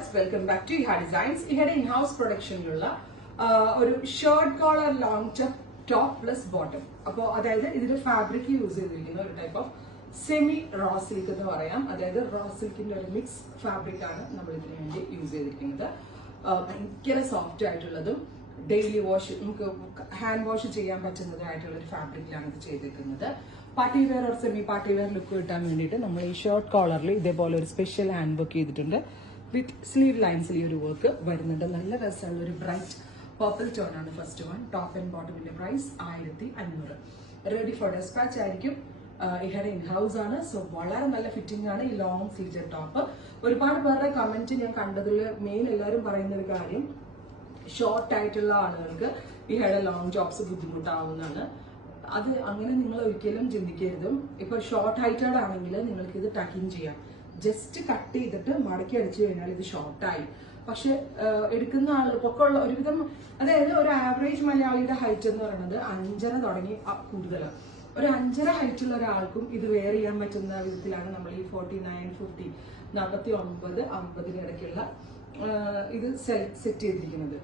viewers, welcome back to Iha Designs. Ihade in-house production ഒരു shirt collar long top plus bottom. അപ്പോൾ അതായത് ഇതിന്റെ fabric use ചെയ്തിരിക്കുന്ന ഒരു type of semi raw silk എന്ന് പറയാം. അതായത് റോ സിൽക്കിന്റെ ഒരു മിക്സ് ഫാബ്രിക് ആണ് നമ്മൾ ഇതിനു വേണ്ടി യൂസ് ചെയ്തിരിക്കുന്നത്. ഭയങ്കര സോഫ്റ്റ് ആയിട്ടുള്ളതും ഡെയിലി വാഷ് നമുക്ക് ഹാൻഡ് വാഷ് ചെയ്യാൻ പറ്റുന്നതായിട്ടുള്ള ഒരു ഫാബ്രിക്കിലാണ് ഇത് ചെയ്തിരിക്കുന്നത്. Party wear or semi party wear look കിട്ടാൻ വേണ്ടിയിട്ട് നമ്മൾ ഈ ഷർട്ട് കോളറിൽ ഇതേപോലെ ഒരു സ്പെഷ്യൽ ഹാൻഡ് വർക്ക് ചെയ്തിട്ടുണ്ട്. വിത്ത് സ്ലീവ് ലൈൻസിൽ ഈ ഒരു വർക്ക് വരുന്നുണ്ട്. നല്ല രസമുള്ള ഒരു ബ്രൈറ്റ് പർപ്പിൾ ടോൺ ആണ് ഫസ്റ്റ് വൺ. ടോപ്പ് ആൻഡ് ബോട്ടമിന്റെ പ്രൈസ് 1500. റെഡി ഫോർ ഡെസ്പാച്ച് ആയിരിക്കും. ഇഹയുടെ ഇൻഹൗസ് ആണ്. സോ വളരെ നല്ല ഫിറ്റിംഗ് ആണ് ഈ ലോങ് സ്ലീവ് ടോപ്പ്. ഒരുപാട് പേരുടെ കമന്റ് ഞാൻ കണ്ടതിൽ മെയിൻ എല്ലാവരും പറയുന്ന ഒരു കാര്യം, ഷോർട്ട് ആയിട്ടുള്ള ആളുകൾക്ക് ഇഹയുടെ ലോങ് ജോബ്സ് ബുദ്ധിമുട്ടാവുന്നതാണ്. അത് അങ്ങനെ നിങ്ങൾ ഒരിക്കലും ചിന്തിക്കരുതും. ഇപ്പൊ ഷോർട്ട് ഹൈറ്റഡ് ആണെങ്കിൽ നിങ്ങൾക്ക് ഇത് ടക്കിങ് ചെയ്യാം. ജസ്റ്റ് കട്ട് ചെയ്തിട്ട് മടക്കി അടിച്ചു കഴിഞ്ഞാൽ ഇത് ഷോർട്ടായി. പക്ഷെ എടുക്കുന്ന ആൾ പൊക്കമുള്ള ഒരുവിധം, അതായത് ഒരു ആവറേജ് മലയാളിയുടെ ഹൈറ്റ് എന്ന് പറയുന്നത് 5.5 തുടങ്ങി കൂടുതലാണ്. ഒരു 5.5 ഹൈറ്റുള്ള ഒരാൾക്കും ഇത് വെയർ ചെയ്യാൻ പറ്റുന്ന വിധത്തിലാണ് നമ്മൾ ഈ 49, 50, 49, 50 ഇടയ്ക്കുള്ള ഇത് സെറ്റ് ചെയ്തിരിക്കുന്നത്.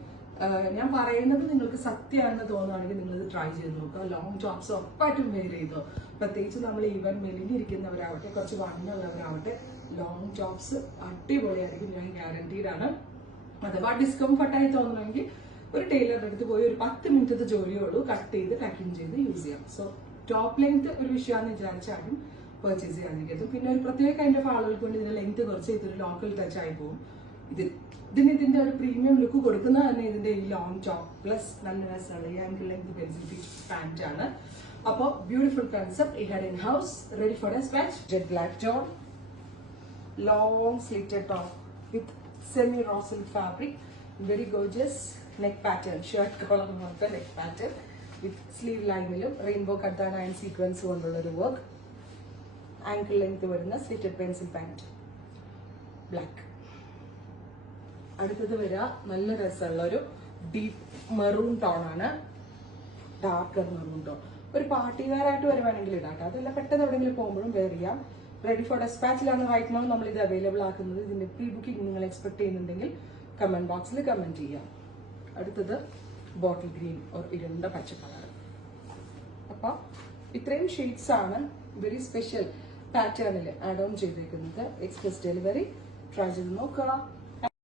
ഞാൻ പറയുന്നത് നിങ്ങൾക്ക് സത്യമാണെന്ന് തോന്നുകയാണെങ്കിൽ നിങ്ങൾ ഇത് ട്രൈ ചെയ്ത് നോക്കുക. ലോങ് ജോബ്സ് ഉറപ്പായിട്ടും വെയർ ചെയ്തോ. പ്രത്യേകിച്ച് നമ്മൾ ഈവൻ മെലിഞ്ഞിരിക്കുന്നവരാവട്ടെ, കുറച്ച് വണ്ണുള്ളവരാവട്ടെ, ലോങ് ജോബ്സ് അടിപൊളിയായിരിക്കും. ഞാൻ ഗ്യാരണ്ടീഡ് ആണ്. അഥവാ ഡിസ്കംഫർട്ടായി തോന്നണമെങ്കിൽ ഒരു ടൈലറുടെ അടുത്ത് പോയി ഒരു 10 മിനിറ്റത്തെ ജോലിയേ ഉള്ളൂ. കട്ട് ചെയ്ത് ടക്കിങ് ചെയ്ത് യൂസ് ചെയ്യാം. സോ ടോപ്പ് ലെങ്ത് ഒരു വിഷയമാണെന്ന് വിചാരിച്ചാലും പർച്ചേസ് ചെയ്യാതിരിക്കും. പിന്നെ ഒരു പ്രത്യേക കൈൻഡ് ഓഫ് ആളുകൾക്ക് വേണ്ടി ഇതിന്റെ ലെങ്ത് കുറച്ച് ഇതൊരു ലോക്കൽ ടച്ച് ആയി പോകും. ഇതിന്റെ ഒരു പ്രീമിയം ലുക്ക് കൊടുക്കുന്നത് തന്നെ ഇതിന്റെ ഈ ലോങ് ടോപ്പ് പ്ലസ് നല്ല രസമുള്ള ഈ ankle length pencil fit pant ആണ്. അപ്പോൾ ബ്യൂട്ടിഫുൾ കൺസെപ്റ്റ്. ഇഹയുടെ in house ready for dispatch. Jet black tone, long slitted top with semi raw silk fabric, very gorgeous neck pattern, shirt collar molte neck pattern with sleeve line rainbow kattana and sequence kondulla oru work, ankle length varuna slitted pencil pant black. അടുത്തത് വരിക നല്ല രസമുള്ള ഒരു deep maroon tone ആണ്. Darker maroon tone. ഒരു party wear ആയിട്ട് വരുവാണെങ്കിൽ ഇടാട്ടോ. അതല്ല പെട്ടെന്ന് എവിടെയെങ്കിലും പോകുമ്പോഴും വെയർ ചെയ്യാം. റെഡി ഫോർ ഡെസ്പാച്ചിലാണ് റൈറ്റ് നൗ നമ്മൾ ഇത് അവൈലബിൾ ആക്കുന്നത്. ഇതിന്റെ പ്രീ ബുക്കിംഗ് നിങ്ങൾ എക്സ്പെക്ട് ചെയ്യുന്നുണ്ടെങ്കിൽ കമന്റ് ബോക്സിൽ കമന്റ് ചെയ്യാം. അടുത്തത് ബോട്ടിൽ ഗ്രീൻ ഓർ ഇരുണ്ട പച്ച കളർ. അപ്പൊ ഇത്രയും ഷെയ്ഡ്സ് ആണ് വെരി സ്പെഷ്യൽ പാറ്റേണിൽ ആഡ് ഓൺ ചെയ്തേക്കുന്നത്. Express delivery. ട്രൈ ചെയ്ത് നോക്കുക.